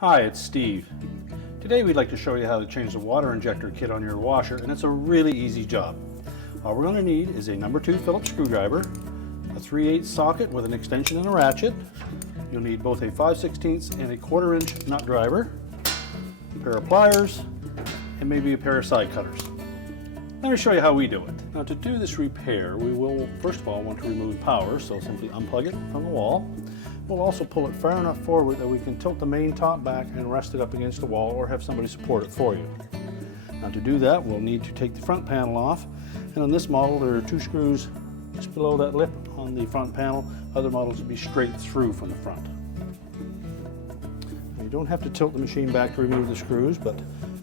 Hi, it's Steve. Today we'd like to show you how to change the water injector kit on your washer, and it's a really easy job. All we're going to need is a number 2 Phillips screwdriver, a 3/8 socket with an extension and a ratchet. You'll need both a 5/16 and a 1/4 inch nut driver, a pair of pliers, and maybe a pair of side cutters. Let me show you how we do it. Now, to do this repair, we will first of all want to remove power, so simply unplug it from the wall. We'll also pull it far enough forward that we can tilt the main top back and rest it up against the wall or have somebody support it for you. Now, to do that, we'll need to take the front panel off, and on this model there are 2 screws just below that lip on the front panel. Other models will be straight through from the front. Now, you don't have to tilt the machine back to remove the screws, but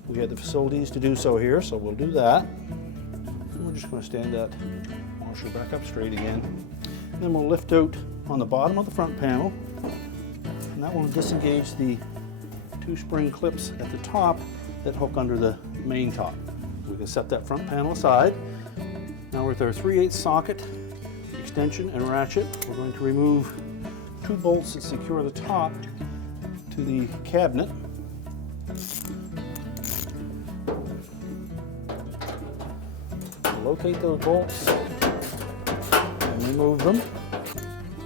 we have the facilities to do so here, so we'll do that. And we're just going to stand that washer back up straight again. And then we'll lift out on the bottom of the front panel, and that will disengage the 2 spring clips at the top that hook under the main top. We can set that front panel aside. Now, with our 3/8 socket, extension, and ratchet, we're going to remove 2 bolts that secure the top to the cabinet. We'll locate those bolts and remove them.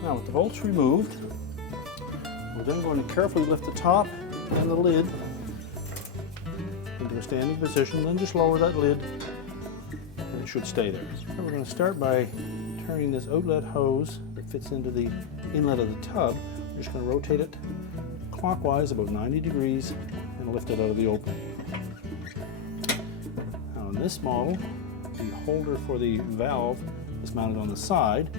Now, with the bolts removed, we're then going to carefully lift the top and the lid into a standing position, then just lower that lid and it should stay there. And we're going to start by turning this outlet hose that fits into the inlet of the tub. We're just going to rotate it clockwise about 90 degrees and lift it out of the opening. Now, in this model, the holder for the valve is mounted on the side,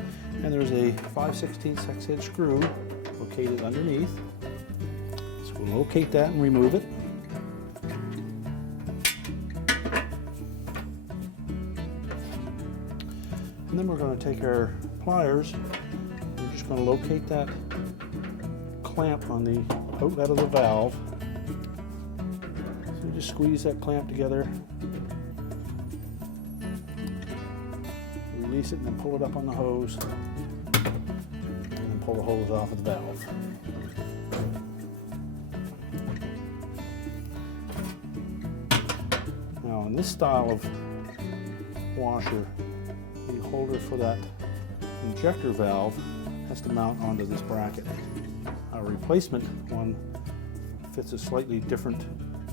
and there's a 5/16 hex-head screw located underneath. So we'll locate that and remove it. And then we're going to take our pliers. We're just going to locate that clamp on the outlet of the valve. So just squeeze that clamp together, release it, and then pull it up on the hose, and then pull the hose off of the valve. Now, in this style of washer, the holder for that injector valve has to mount onto this bracket. Our replacement one fits a slightly different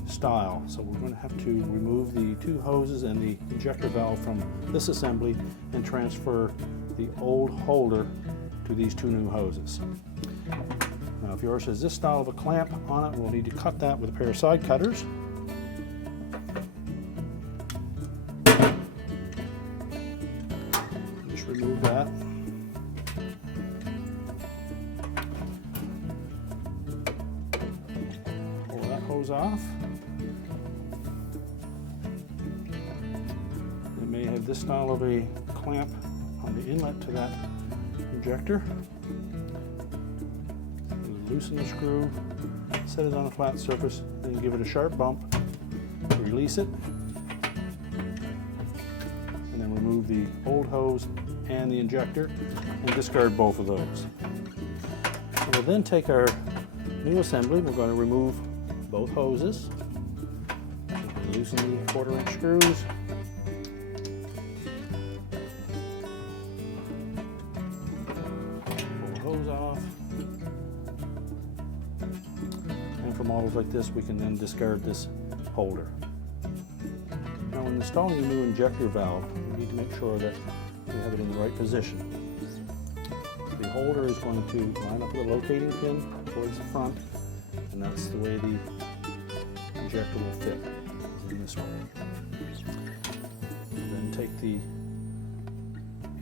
style, so we're going to have to remove the 2 hoses and the injector valve from this assembly and transfer the old holder to these 2 new hoses. Now, if yours has this style of a clamp on it, we'll need to cut that with a pair of side cutters. Just remove that. Pull that hose off. We may have this style of a clamp on the inlet to that injector. Loosen the screw, set it on a flat surface, then give it a sharp bump, release it, and then remove the old hose and the injector and discard both of those. We'll then take our new assembly. We're going to remove both hoses, loosen the 1/4 inch screws, hose off, and for models like this we can then discard this holder. Now, when installing the new injector valve, we need to make sure that we have it in the right position. The holder is going to line up with a locating pin towards the front, and that's the way the injector will fit, in this way. We'll then take the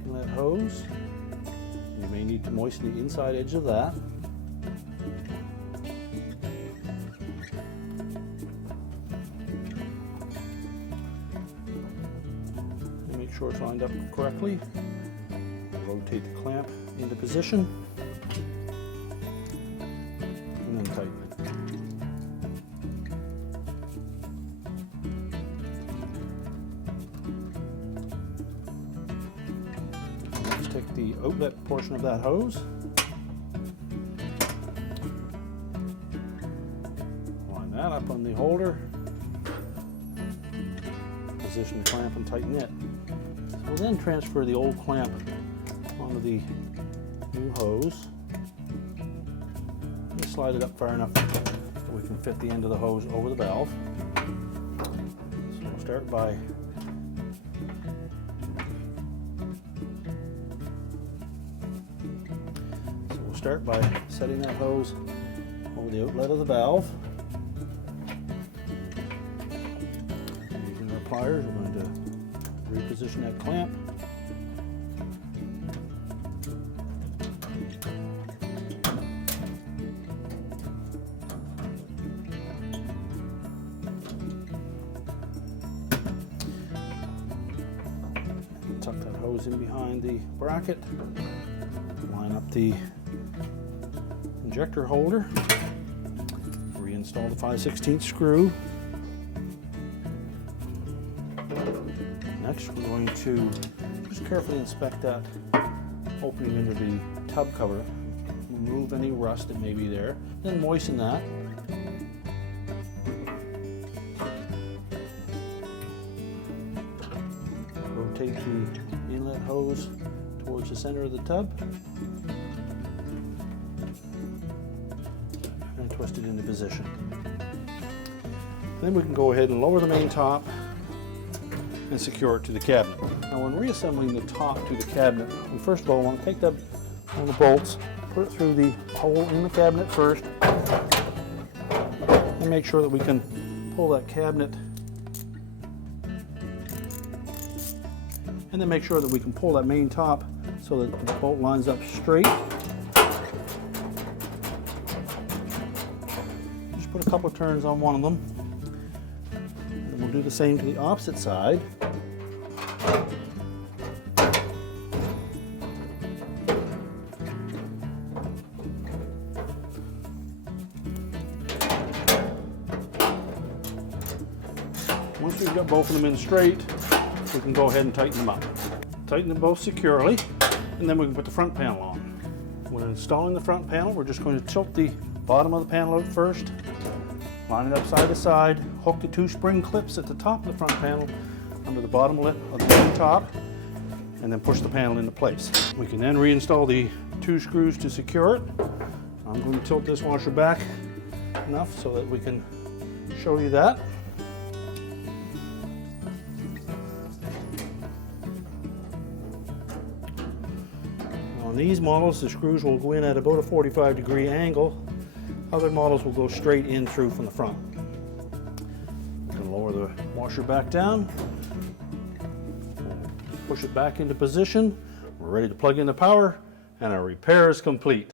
inlet hose. You may need to moisten the inside edge of that. And make sure it's lined up correctly. Rotate the clamp into position and then tighten it. Take the outlet portion of that hose, that up on the holder, position the clamp and tighten it. So we'll then transfer the old clamp onto the new hose and slide it up far enough so we can fit the end of the hose over the valve. So we'll start by setting that hose over the outlet of the valve. Using our pliers, we're going to reposition that clamp. Tuck that hose in behind the bracket. Line up the injector holder. Reinstall the 5/16 screw. Next, we're going to just carefully inspect that opening into the tub cover. Remove any rust that may be there. Then moisten that. Rotate the inlet hose towards the center of the tub. And twist it into position. Then we can go ahead and lower the main top and secure it to the cabinet. Now when reassembling the top to the cabinet, we first of all want to take one of the bolts, put it through the hole in the cabinet first, and make sure that we can pull that cabinet, and then make sure that we can pull that main top so that the bolt lines up straight. Just put a couple of turns on one of them. And we'll do the same to the opposite side. Once we've got both of them in straight, we can go ahead and tighten them up. Tighten them both securely, and then we can put the front panel on. When installing the front panel, we're just going to tilt the bottom of the panel out first, line it up side to side, hook the two spring clips at the top of the front panel under the bottom lip of the main top, and then push the panel into place. We can then reinstall the two screws to secure it. I'm going to tilt this washer back enough so that we can show you that. On these models, the screws will go in at about a 45-degree angle. Other models will go straight in through from the front. We can lower the washer back down, push it back into position. We're ready to plug in the power, and our repair is complete.